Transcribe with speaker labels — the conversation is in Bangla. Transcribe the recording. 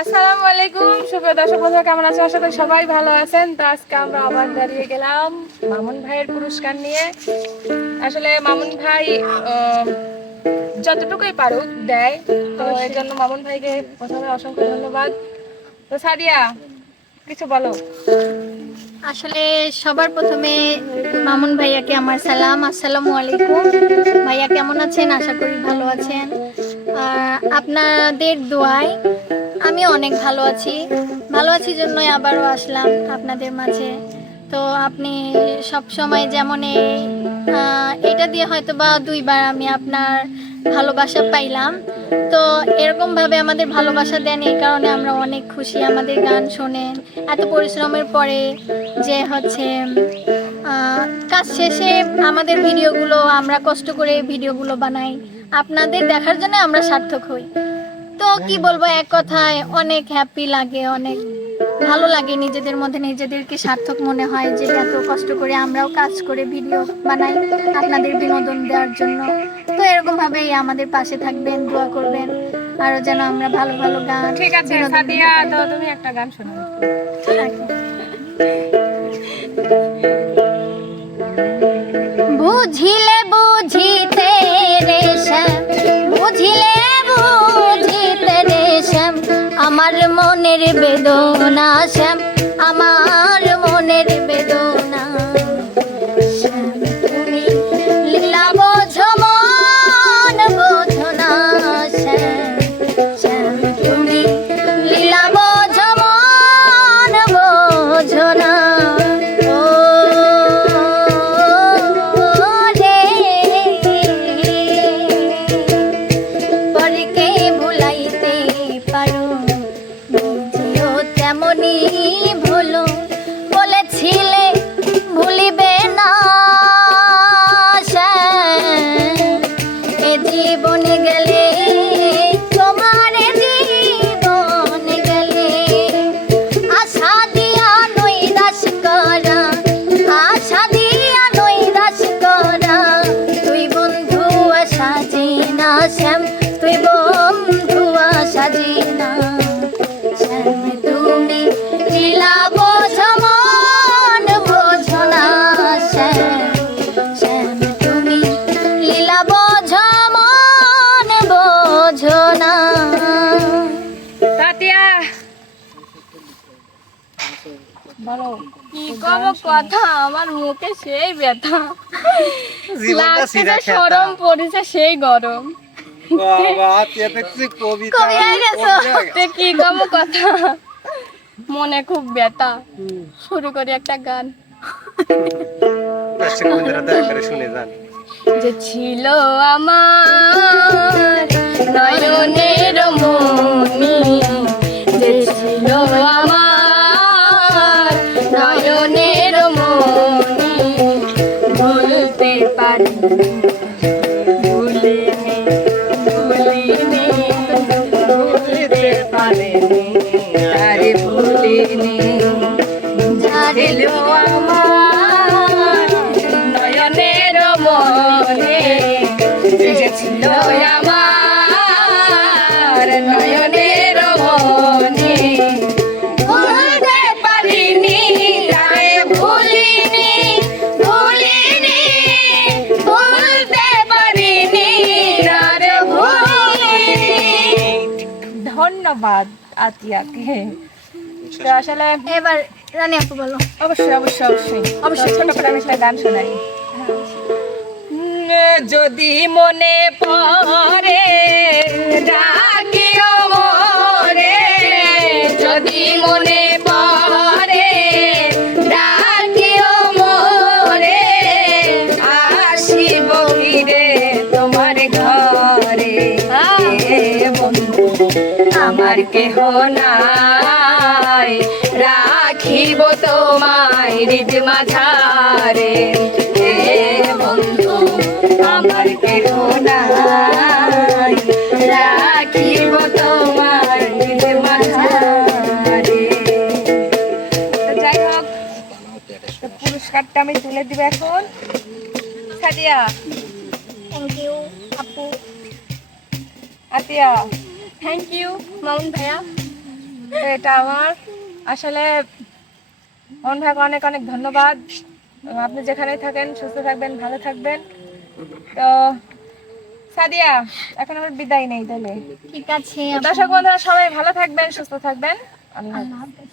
Speaker 1: আসসালামু আলাইকুম দর্শক কেমন আছেন আশা করি সবাই ভালো আছেন। তো আজকে আমরা আবার দাঁড়িয়ে গেলাম মামুন ভাইয়ের পুরস্কার নিয়ে। আসলে মামুন ভাই যতটুকুই পারুক দেয়। তো এর জন্য মামুন ভাইকে প্রথমে অসংখ্য ধন্যবাদ। তো সাদিয়া, কিছু বলো।
Speaker 2: আসলে সবার প্রথমে মামুন ভাইয়াকে আমার সালাম। আসসালামু আলাইকুম। ভাইয়া কেমন আছেন? আশা করি ভালো আছেন। আপনাদের দোয়ায় আমি অনেক ভালো আছি। ভালো আছি জন্যই আবারও আসলাম আপনাদের মাঝে। তো আপনি সব সময় যেমন এটা দিয়ে হয়তো বা দুইবার আমি আপনার ভালোবাসা পাইলাম। তো এরকমভাবে আমাদের ভালোবাসা দেন এই কারণে আমরা অনেক খুশি আমাদের গান শোনেন। এত পরিশ্রমের পরে যে হচ্ছে কাজ শেষে আমাদের ভিডিওগুলো আমরা কষ্ট করে ভিডিওগুলো বানাই। আপনাদের দেখার জন্য আমরা সার্থক হই। তো কি বলব এক কথায় অনেক হ্যাপি লাগে অনেক ভালো লাগে নিজেদের মধ্যে নিজেদেরকে সার্থক মনে হয় যে এত কষ্ট করে আমরাও কাজ করে ভিডিও বানাই আপনাদের বিনোদন দেওয়ার জন্য। তো এরকম ভাবেই আমাদের পাশে থাকবেন দোয়া করবেন আরও যেন আমরা ভালো ভালো গান
Speaker 1: ঠিক আছে সাদিয়া তো তুমি একটা গান শোনাও।
Speaker 2: আমার মনের বেদনা শ্যাম
Speaker 1: les
Speaker 2: কি কব কথা? আমার মুখে সেই ব্যথা।
Speaker 3: জীবনটা
Speaker 2: লাগছে যে সরম পড়েছে সেই গরম। কি কব কথা? মনে খুব ব্যথা। শুরু করি একটা গান।
Speaker 3: শুনে যান।
Speaker 2: যে ছিল আমার নয়নের মনি। নয়নের মনি বলতে পারি। ভুলিনি ভুলিনি ভুলতে পারিনি। আরে ভুলিনি
Speaker 1: ধন্যবাদ আতিয়াকে। তো আসলে
Speaker 2: এবার রানী আপু বলো।
Speaker 1: অবশ্যই অবশ্যই অবশ্যই। অবশ্যই ছোট করে আমি একটা গান শোনাই। যদি মনে পড়ে ডাকিও মোরে যদি মনে আমার কেহ নাই। রাখিব তোমায় নিজ মাঝারে। বন্ধু আমার কেহ নাই। রাখিব তোমায় মাঝারে। যাই হোক পুরস্কারটা আমি তুলে দিব এখন। সাদিয়া।
Speaker 2: থ্যাংক ইউ আপু।
Speaker 1: আতিয়া।
Speaker 2: থ্যাংক ইউ মামুন ভাইয়া
Speaker 1: এটা আমার। আসলে মামুন ভাইকে অনেক অনেক ধন্যবাদ। আপনি যেখানে থাকেন সুস্থ থাকবেন ভালো থাকবেন। তো সাদিয়া এখন আমার বিদায় নেই তাহলে।
Speaker 2: ঠিক আছে
Speaker 1: দর্শক বন্ধুরা সবাই ভালো থাকবেন সুস্থ থাকবেন।
Speaker 2: আল্লাহ হাফেজ।